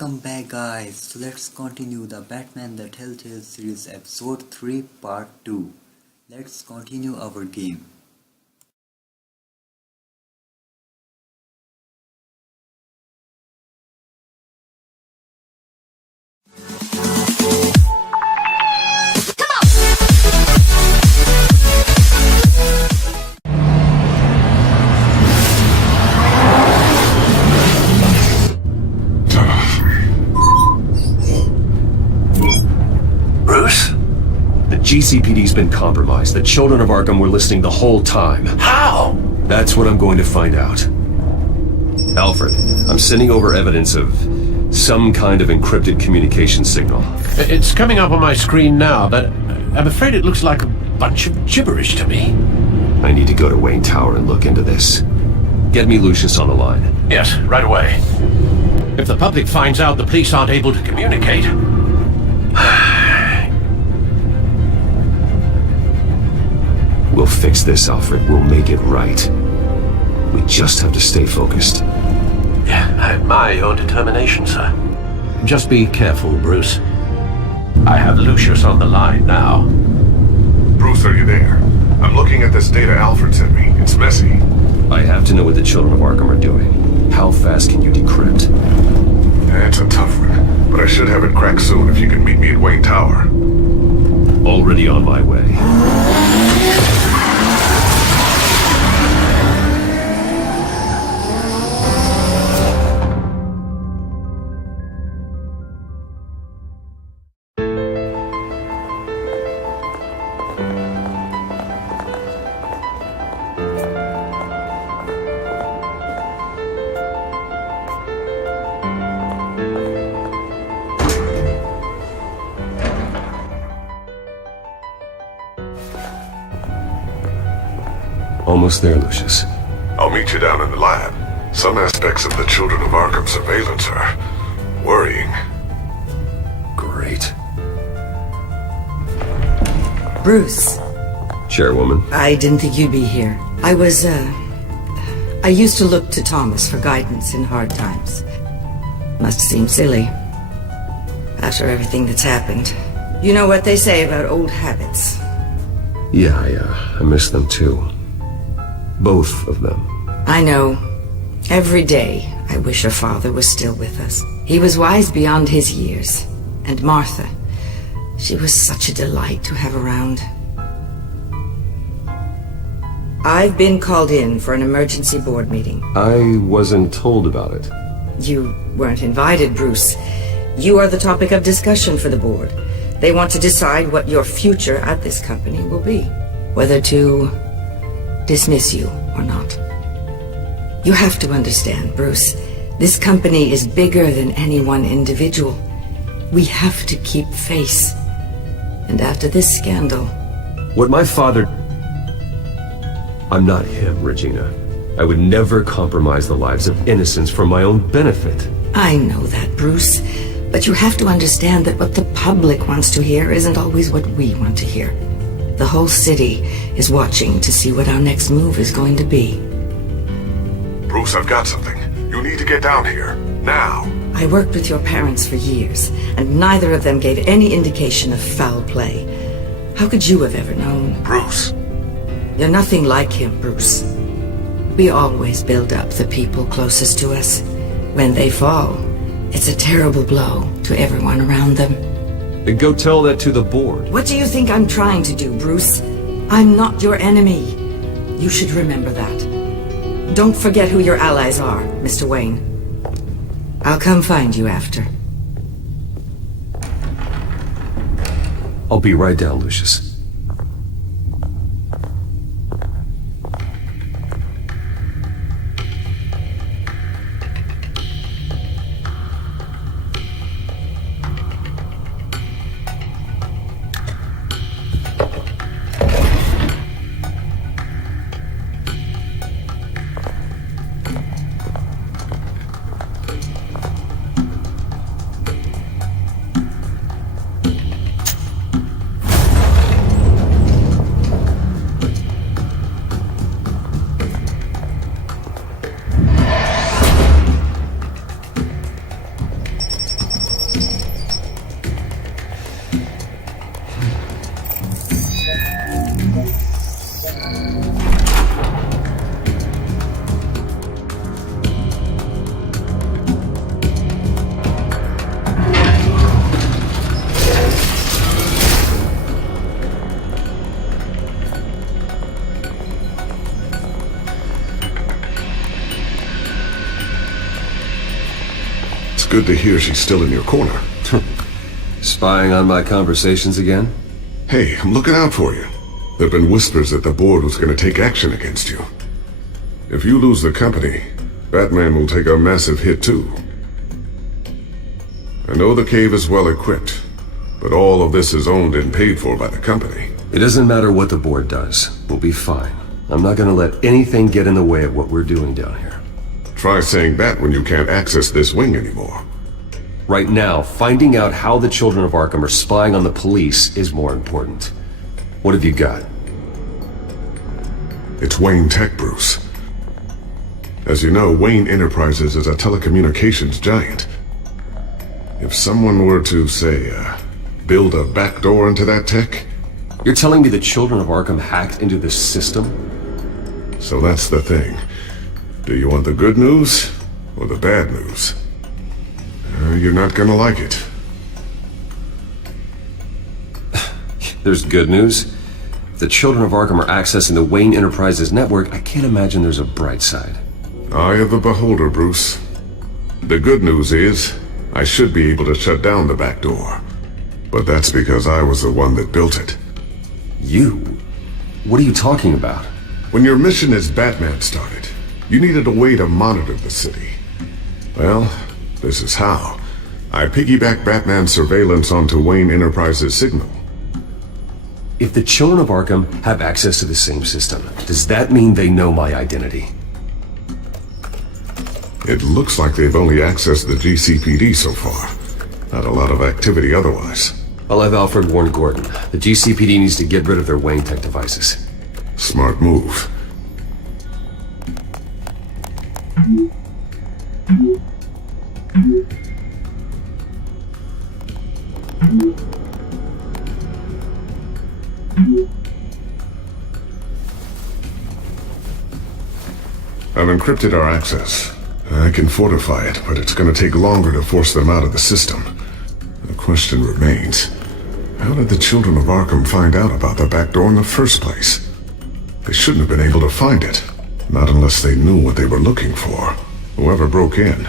Welcome back guys, so let's continue the Batman the Telltale series episode 3 part 2. Let's continue our game. GCPD's been compromised. The children of Arkham were listening the whole time. How? That's what I'm going to find out. Alfred, I'm sending over evidence of some kind of encrypted communication signal. It's coming up on my screen now, but I'm afraid it looks like a bunch of gibberish to me. I need to go to Wayne Tower and look into this. Get me Lucius on the line. Yes, right away. If the public finds out the police aren't able to communicate... We'll fix this, Alfred. We'll make it right. We just have to stay focused. Yeah, I admire your determination, sir. Just be careful, Bruce. I have Lucius on the line now. Bruce, are you there? I'm looking at this data Alfred sent me. It's messy. I have to know what the children of Arkham are doing. How fast can you decrypt? That's a tough one, but I should have it cracked soon if you can meet me at Wayne Tower. Already on my way. Almost there, Lucius. I'll meet you down in the lab. Some aspects of the Children of Arkham surveillance are worrying. Great. Bruce. Chairwoman. I didn't think you'd be here. I used to look to Thomas for guidance in hard times. Must seem silly. After everything that's happened. You know what they say about old habits. Yeah, I miss them too. Both of them. I know. Every day, I wish her father was still with us. He was wise beyond his years. And Martha, she was such a delight to have around. I've been called in for an emergency board meeting. I wasn't told about it. You weren't invited, Bruce. You are the topic of discussion for the board. They want to decide what your future at this company will be. Whether to dismiss you or not. You have to understand, Bruce. This company is bigger than any one individual. We have to keep face. And after this scandal... What my father... I'm not him, Regina. I would never compromise the lives of innocents for my own benefit. I know that, Bruce. But you have to understand that what the public wants to hear isn't always what we want to hear. The whole city is watching to see what our next move is going to be. Bruce, I've got something. You need to get down here. Now. I worked with your parents for years, and neither of them gave any indication of foul play. How could you have ever known? Bruce. You're nothing like him, Bruce. We always build up the people closest to us. When they fall, it's a terrible blow to everyone around them. Go tell that to the board. What do you think I'm trying to do, Bruce? I'm not your enemy. You should remember that. Don't forget who your allies are, Mr. Wayne. I'll come find you after. I'll be right down, Lucius. good to hear she's still in your corner. Spying on my conversations again? Hey, I'm looking out for you. There've been whispers that the board was going to take action against you. If you lose the company, Batman will take a massive hit too. I know the cave is well equipped, but all of this is owned and paid for by the company. It doesn't matter what the board does. We'll be fine. I'm not gonna let anything get in the way of what we're doing down here. Try saying that when you can't access this wing anymore. Right now, finding out how the Children of Arkham are spying on the police is more important. What have you got? It's Wayne Tech, Bruce. As you know, Wayne Enterprises is a telecommunications giant. If someone were to, say, build a backdoor into that tech... You're telling me the Children of Arkham hacked into this system? So that's the thing. Do you want the good news or the bad news? You're not gonna like it. There's good news. If the Children of Arkham are accessing the Wayne Enterprises network, I can't imagine there's a bright side. Eye of the beholder, Bruce. The good news is, I should be able to shut down the back door. But that's because I was the one that built it. You? What are you talking about? When your mission as Batman started, you needed a way to monitor the city. Well, this is how. I piggybacked Batman's surveillance onto Wayne Enterprises' signal. If the Children of Arkham have access to the same system, does that mean they know my identity? It looks like they've only accessed the GCPD so far. Not a lot of activity otherwise. I'll have Alfred warn Gordon. The GCPD needs to get rid of their Wayne Tech devices. Smart move. I've encrypted our access. I can fortify it, but it's going to take longer to force them out of the system. The question remains, how did the Children of Arkham find out about the back door in the first place? They shouldn't have been able to find it. Not unless they knew what they were looking for. Whoever broke in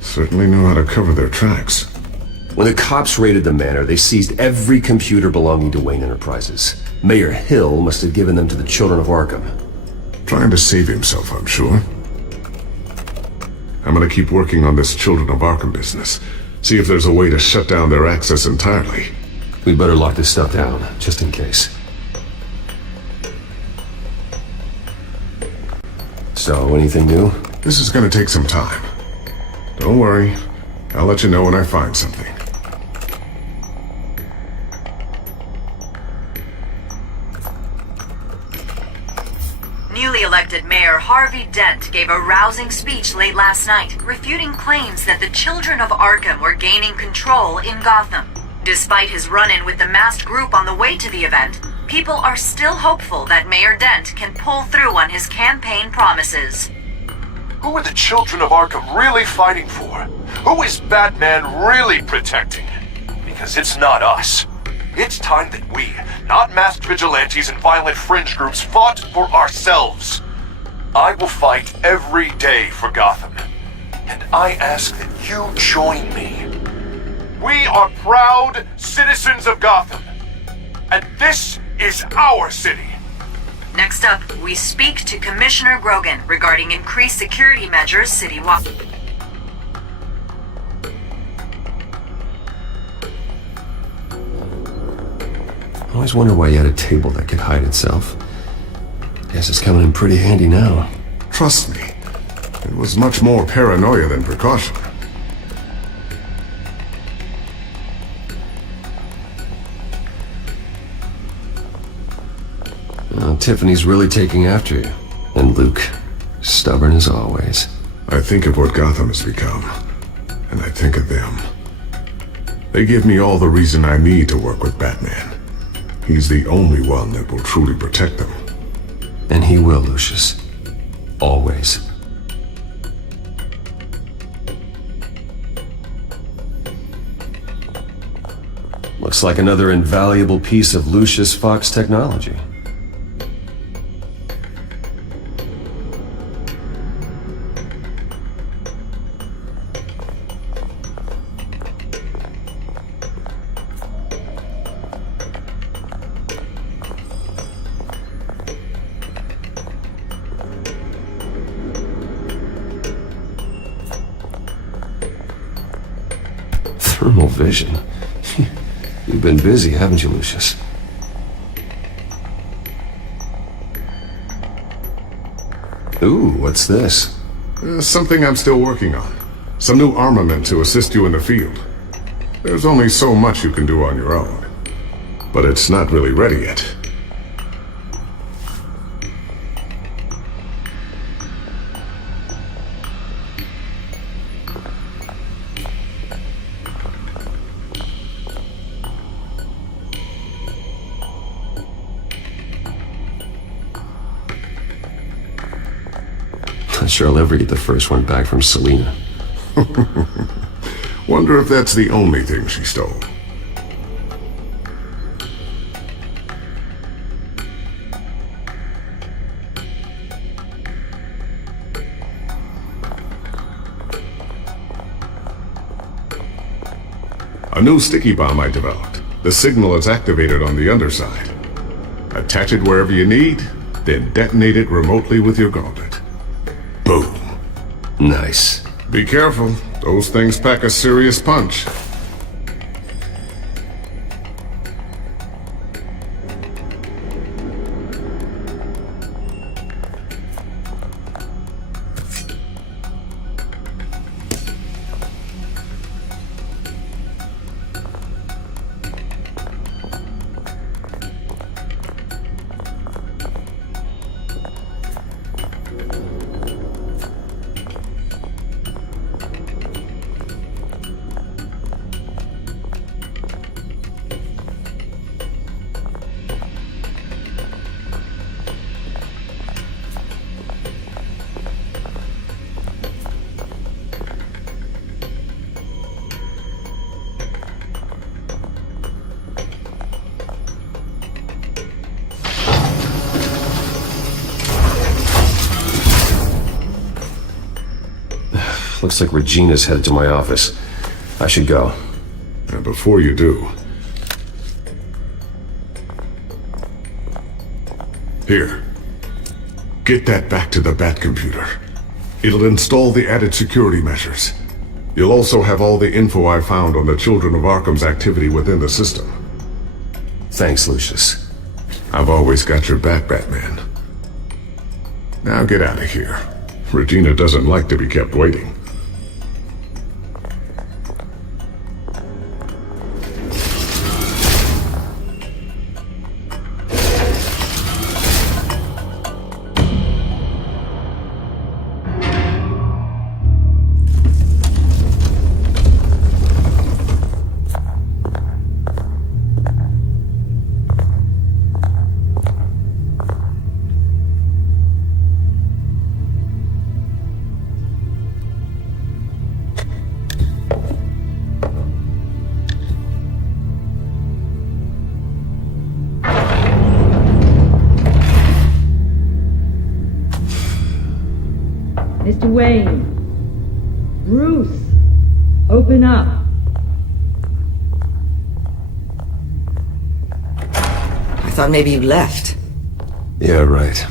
certainly knew how to cover their tracks. When the cops raided the manor, they seized every computer belonging to Wayne Enterprises. Mayor Hill must have given them to the Children of Arkham. Trying to save himself, I'm sure. I'm gonna keep working on this Children of Arkham business. See if there's a way to shut down their access entirely. We better lock this stuff down, just in case. So, anything new? This is gonna take some time. Don't worry. I'll let you know when I find something. Newly elected Mayor Harvey Dent gave a rousing speech late last night, refuting claims that the Children of Arkham were gaining control in Gotham. Despite his run-in with the masked group on the way to the event, people are still hopeful that Mayor Dent can pull through on his campaign promises. Who are the Children of Arkham really fighting for? Who is Batman really protecting? Because it's not us. It's time that we, not masked vigilantes and violent fringe groups, fought for ourselves. I will fight every day for Gotham. And I ask that you join me. We are proud citizens of Gotham. And this is our city. Next up, we speak to Commissioner Grogan regarding increased security measures citywide. I always wonder why you had a table that could hide itself. Guess it's coming in pretty handy now. Trust me, it was much more paranoia than precaution. Well, Tiffany's really taking after you. And Luke, stubborn as always. I think of what Gotham has become, and I think of them. They give me all the reason I need to work with Batman. He's the only one that will truly protect them. And he will, Lucius. Always. Looks like another invaluable piece of Lucius Fox technology. vision. You've been busy, haven't you, Lucius? Ooh, what's this? Something I'm still working on. Some new armament to assist you in the field. There's only so much you can do on your own. But it's not really ready yet. Not sure I'll ever get the first one back from Selena. Wonder if that's the only thing she stole. A new sticky bomb I developed. The signal is activated on the underside. Attach it wherever you need, then detonate it remotely with your gauntlet. Boom. Nice. Be careful. Those things pack a serious punch. Looks like Regina's headed to my office. I should go. And before you do... Here. Get that back to the Bat computer. It'll install the added security measures. You'll also have all the info I found on the Children of Arkham's activity within the system. Thanks, Lucius. I've always got your back, Batman. Now get out of here. Regina doesn't like to be kept waiting. Mr. Wayne. Bruce. Open up. I thought maybe you left. Yeah, right.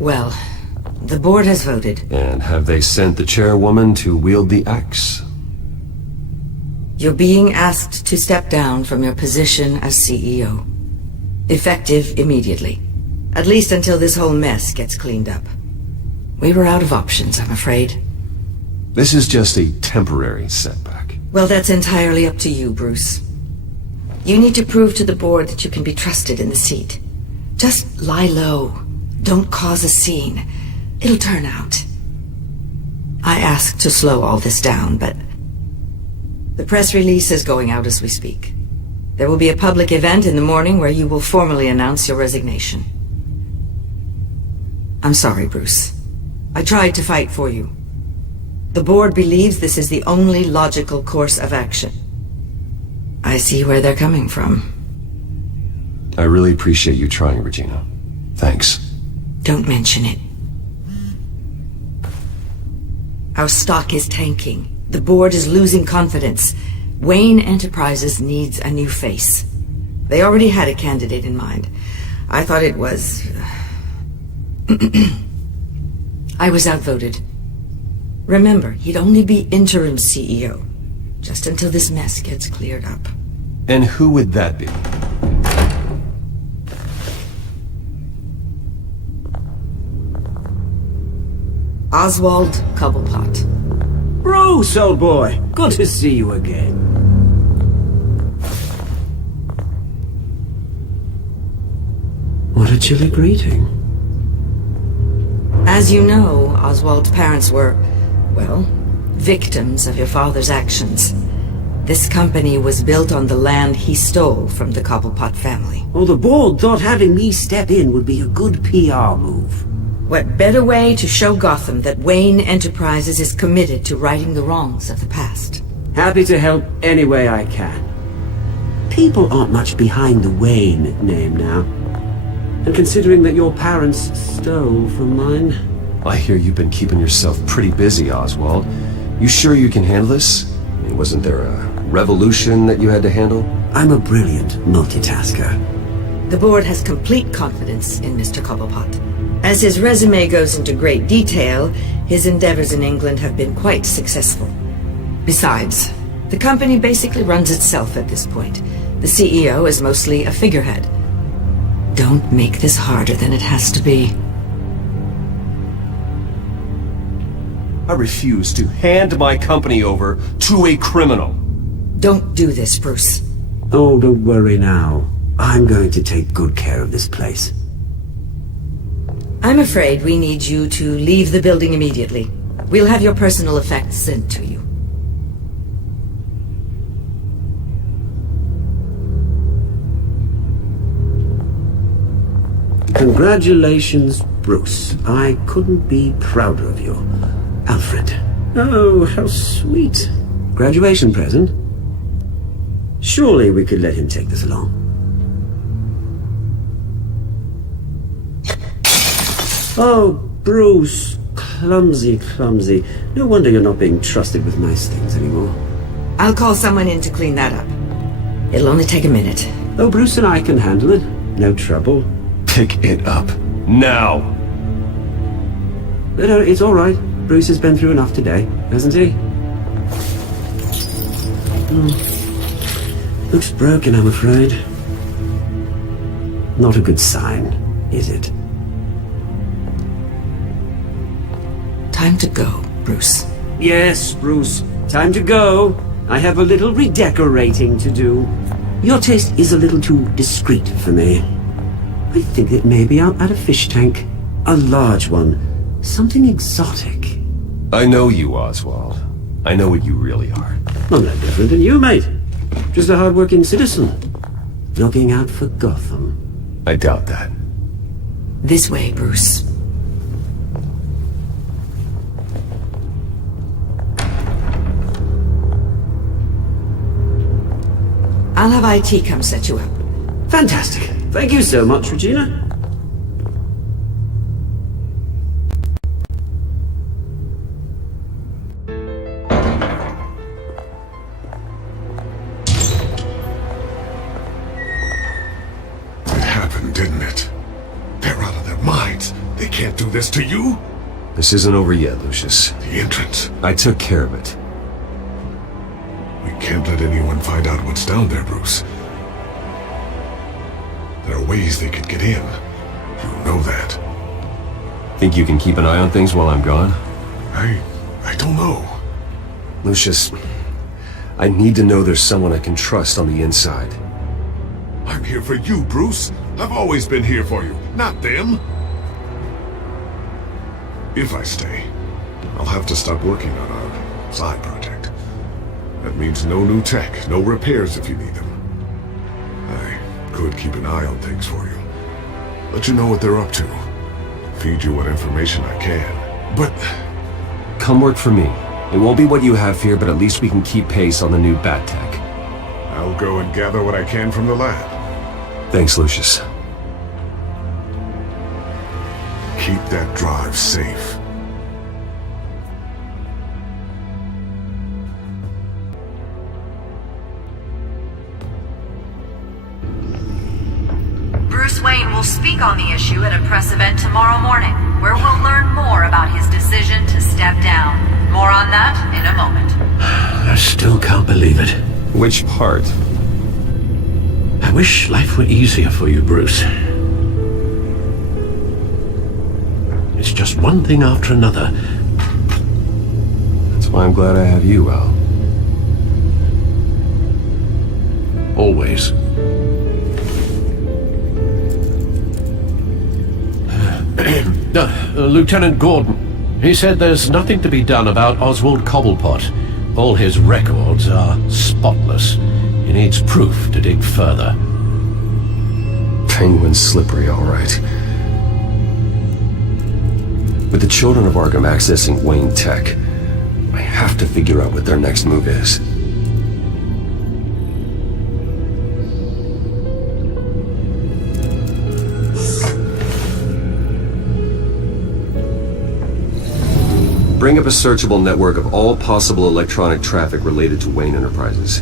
Well, the board has voted. And have they sent the chairwoman to wield the axe? You're being asked to step down from your position as CEO. Effective immediately. At least until this whole mess gets cleaned up. We were out of options, I'm afraid. This is just a temporary setback. Well, that's entirely up to you, Bruce. You need to prove to the board that you can be trusted in the seat. Just lie low. Don't cause a scene. It'll turn out. I asked to slow all this down, but... the press release is going out as we speak. There will be a public event in the morning where you will formally announce your resignation. I'm sorry, Bruce. I tried to fight for you. The board believes this is the only logical course of action. I see where they're coming from. I really appreciate you trying, Regina. Thanks. Don't mention it. Our stock is tanking. The board is losing confidence. Wayne Enterprises needs a new face. They already had a candidate in mind. I thought it was... I was outvoted. Remember, he'd only be interim CEO. Just until this mess gets cleared up. And who would that be? Oswald Cobblepot. Bruce, old boy. Good to see you again. What a chilly greeting. As you know, Oswald's parents were, well, victims of your father's actions. This company was built on the land he stole from the Cobblepot family. Well, the board thought having me step in would be a good PR move. What better way to show Gotham that Wayne Enterprises is committed to righting the wrongs of the past? Happy to help any way I can. People aren't much behind the Wayne name now. And considering that your parents stole from mine... I hear you've been keeping yourself pretty busy, Oswald. You sure you can handle this? I mean, wasn't there a revolution that you had to handle? I'm a brilliant multitasker. The board has complete confidence in Mr. Cobblepot. As his resume goes into great detail, his endeavors in England have been quite successful. Besides, the company basically runs itself at this point. The CEO is mostly a figurehead. Don't make this harder than it has to be. I refuse to hand my company over to a criminal. Don't do this, Bruce. Oh, don't worry now. I'm going to take good care of this place. I'm afraid we need you to leave the building immediately. We'll have your personal effects sent to you. Congratulations, Bruce. I couldn't be prouder of you. Alfred. Oh, how sweet. Graduation present? Surely we could let him take this along. Oh, Bruce. Clumsy, clumsy. No wonder you're not being trusted with nice things anymore. I'll call someone in to clean that up. It'll only take a minute. Oh, Bruce and I can handle it. No trouble. Pick it up. Now! No, it's all right. Bruce has been through enough today, hasn't he? Looks broken, I'm afraid. Not a good sign, is it? Time to go, Bruce. Yes, Bruce. Time to go. I have a little redecorating to do. Your taste is a little too discreet for me. I think that maybe I'll add a fish tank. A large one. Something exotic. I know you, Oswald. I know what you really are. I'm no different than you, mate. Just a hard-working citizen. Looking out for Gotham. I doubt that. This way, Bruce. I'll have IT come set you up. Fantastic. Thank you so much, Regina. It happened, didn't it? They're out of their minds. They can't do this to you. This isn't over yet, Lucius. The entrance. I took care of it. We can't let anyone find out what's down there, Bruce. There are ways they could get in. You know that. Think you can keep an eye on things while I'm gone? I don't know. Lucius, I need to know there's someone I can trust on the inside. I'm here for you, Bruce. I've always been here for you, not them. If I stay, I'll have to stop working on our side project. That means no new tech, no repairs if you need them. I could keep an eye on things for you. Let you know what they're up to. Feed you what information I can. But... Come work for me. It won't be what you have here, but at least we can keep pace on the new bat tech. I'll go and gather what I can from the lab. Thanks, Lucius. Keep that drive safe. Bruce Wayne will speak on the issue at a press event tomorrow morning, where we'll learn more about his decision to step down. More on that in a moment. I still can't believe it. Which part? I wish life were easier for you, Bruce. It's just one thing after another. That's why I'm glad I have you, Al. Always. Lieutenant Gordon. He said there's nothing to be done about Oswald Cobblepot. All his records are spotless. He needs proof to dig further. Penguin's slippery, all right. With the children of Arkham accessing Wayne Tech, I have to figure out what their next move is. Bring up a searchable network of all possible electronic traffic related to Wayne Enterprises.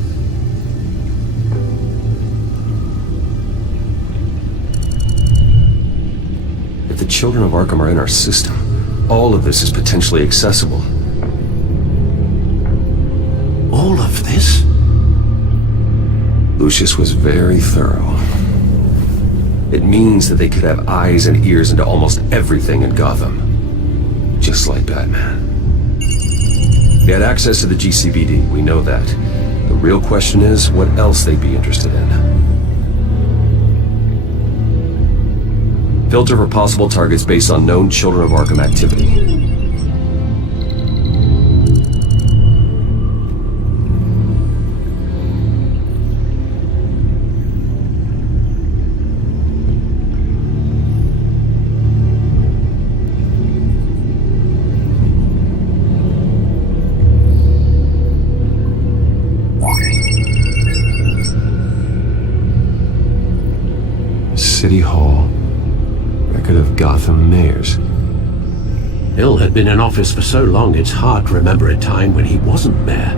If the children of Arkham are in our system, all of this is potentially accessible. All of this? Lucius was very thorough. It means that they could have eyes and ears into almost everything in Gotham. Just like Batman. They had access to the GCPD, we know that. The real question is, what else they'd be interested in. Filter for possible targets based on known Children of Arkham activity. City Hall. Record of Gotham mayors. Hill had been in office for so long it's hard to remember a time when he wasn't mayor.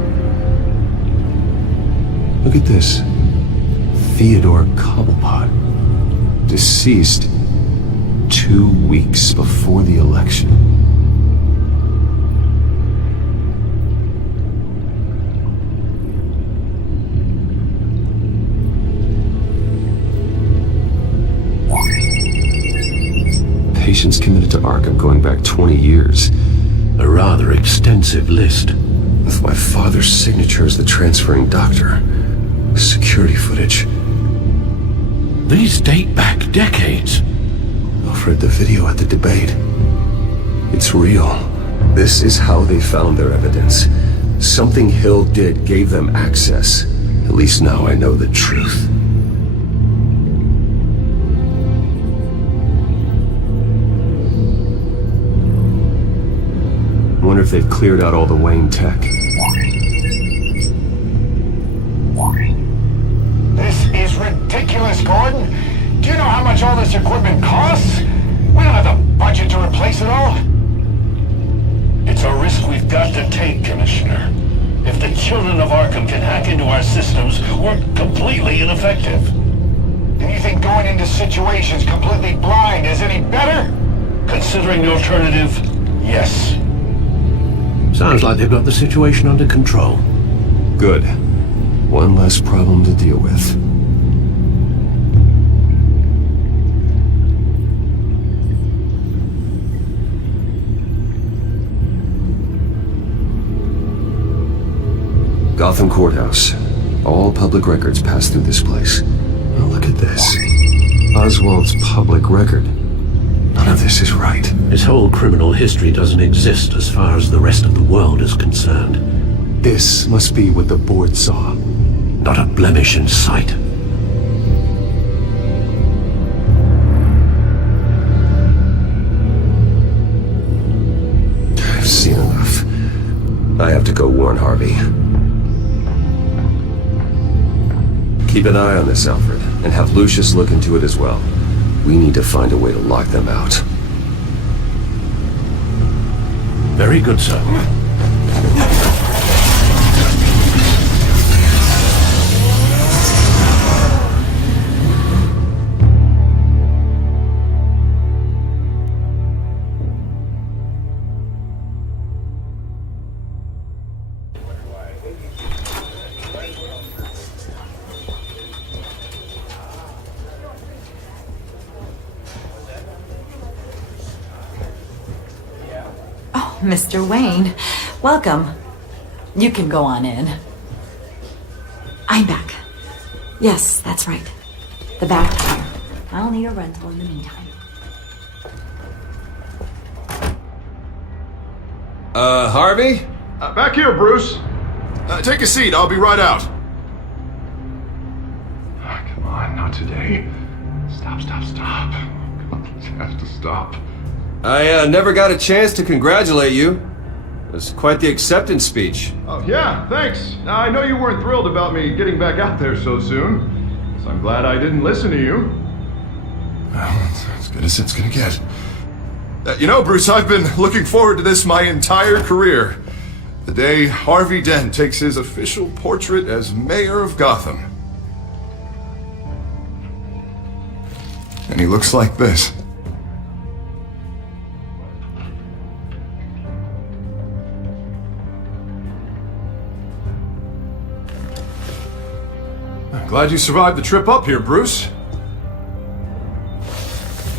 Look at this. Theodore Cobblepot. Deceased 2 weeks before the election. Patients committed to Arkham going back 20 years. A rather extensive list. With my father's signature as the transferring doctor. Security footage. These date back decades. Alfred, the video at the debate. It's real. This is how they found their evidence. Something Hill did gave them access. At least now I know the truth. I wonder if they've cleared out all the Wayne tech. This is ridiculous, Gordon. Do you know how much all this equipment costs? We don't have the budget to replace it all. It's a risk we've got to take, Commissioner. If the children of Arkham can hack into our systems, we're completely ineffective. And you think going into situations completely blind is any better? Considering the alternative, yes. Sounds like they've got the situation under control. Good. One less problem to deal with. Gotham Courthouse. All public records pass through this place. Oh, look at this. Oswald's public record. None of this is right. His whole criminal history doesn't exist as far as the rest of the world is concerned. This must be what the board saw. Not a blemish in sight. I've seen enough. I have to go warn Harvey. Keep an eye on this, Alfred, and have Lucius look into it as well. We need to find a way to lock them out. Very good, sir. Mr. Wayne. Welcome. You can go on in. I'm back. Yes, that's right. The back tire. I'll need a rental in the meantime. Harvey? Back here, Bruce. Take a seat. I'll be right out. Come on, not today. Stop. Come on, let's have to stop. I never got a chance to congratulate you. It was quite the acceptance speech. Oh, yeah, thanks. Now, I know you weren't thrilled about me getting back out there so soon, so I'm glad I didn't listen to you. Well, it's as good as it's gonna get. You know, Bruce, I've been looking forward to this my entire career. The day Harvey Dent takes his official portrait as mayor of Gotham. And he looks like this. I'm glad you survived the trip up here, Bruce.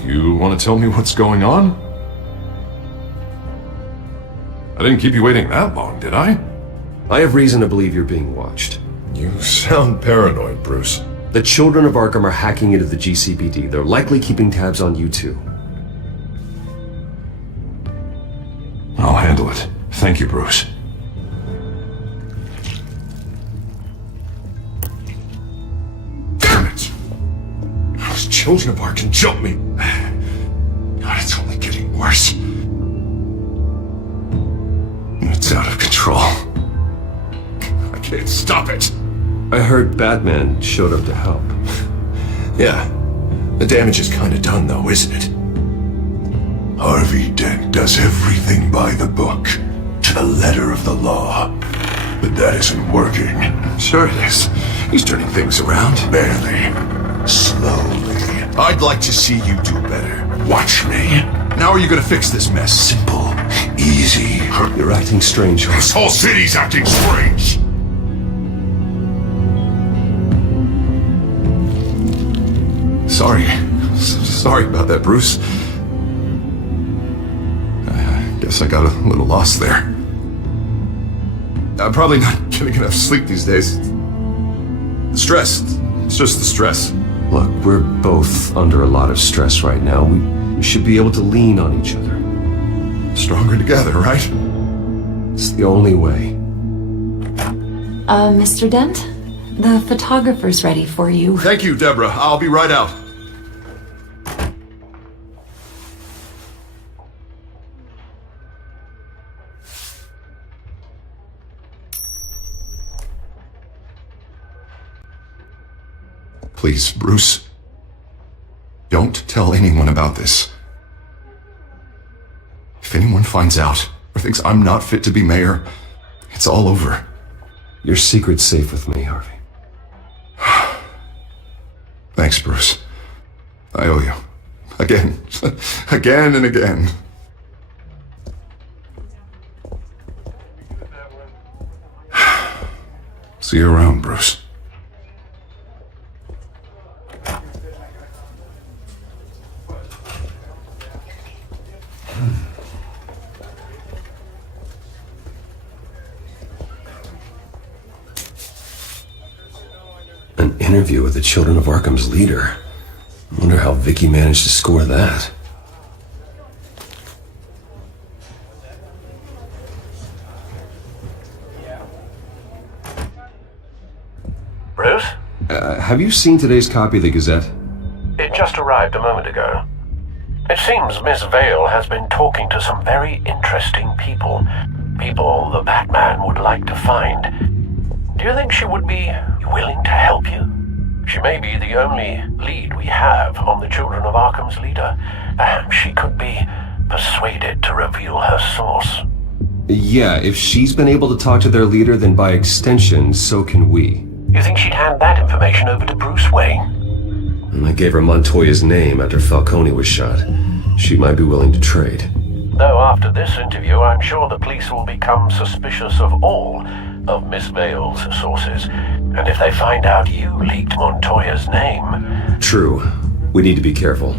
You want to tell me what's going on? I didn't keep you waiting that long, did I? I have reason to believe you're being watched. You sound paranoid, Bruce. The children of Arkham are hacking into the GCPD. They're likely keeping tabs on you too. I'll handle it. Thank you, Bruce. Damn it! Those children of Arkham jumped me. God, it's only getting worse. It's out of control. I can't stop it. I heard Batman showed up to help. Yeah. The damage is kind of done, though, isn't it? Harvey Dent does everything by the book, to the letter of the law. But that isn't working. Sure it is. He's turning things around. Barely. Slowly. I'd like to see you do better. Watch me. How are you gonna fix this mess? Simple. Easy. You're acting strange. This whole city's acting strange. Sorry about that, Bruce. I guess I got a little lost there. I'm probably not getting enough sleep these days. The stress. It's just the stress. Look, we're both under a lot of stress right now. We should be able to lean on each other. Stronger together, right? It's the only way. Mr. Dent? The photographer's ready for you. Thank you, Deborah. I'll be right out. Please, Bruce. Don't tell anyone about this. If anyone finds out or thinks I'm not fit to be mayor, it's all over. Your secret's safe with me, Harvey. Thanks, Bruce. I owe you. Again. Again and again. See you around, Bruce. An interview with the Children of Arkham's leader. I wonder how Vicky managed to score that. Bruce? Have you seen today's copy of the Gazette? It just arrived a moment ago. It seems Miss Vale has been talking to some very interesting people. People the Batman would like to find. Do you think she would be willing to help you? She may be the only lead we have on the Children of Arkham's leader. Perhaps she could be persuaded to reveal her source. Yeah, if she's been able to talk to their leader, then by extension, so can we. You think she'd hand that information over to Bruce Wayne? And I gave her Montoya's name after Falcone was shot. She might be willing to trade. Though after this interview, I'm sure the police will become suspicious of all of Miss Vale's sources. And if they find out you leaked Montoya's name... True. We need to be careful.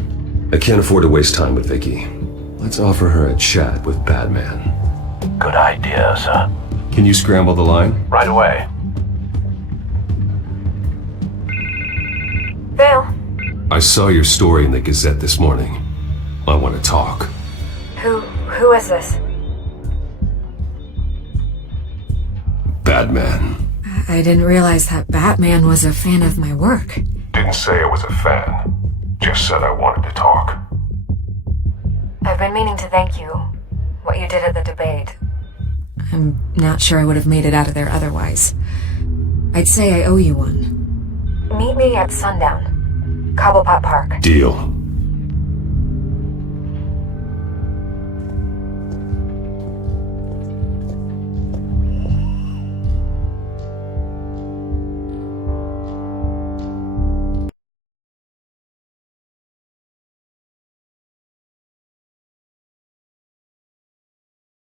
I can't afford to waste time with Vicky. Let's offer her a chat with Batman. good idea, sir. Can you scramble the line? Right away. Vale, I saw your story in the Gazette this morning. I want to talk. who is this? Batman. I didn't realize that Batman was a fan of my work. Didn't say I was a fan. Just said I wanted to talk. I've been meaning to thank you. What you did at the debate. I'm not sure I would have made it out of there otherwise. I'd say I owe you one. Meet me at sundown. Cobblepot Park. Deal.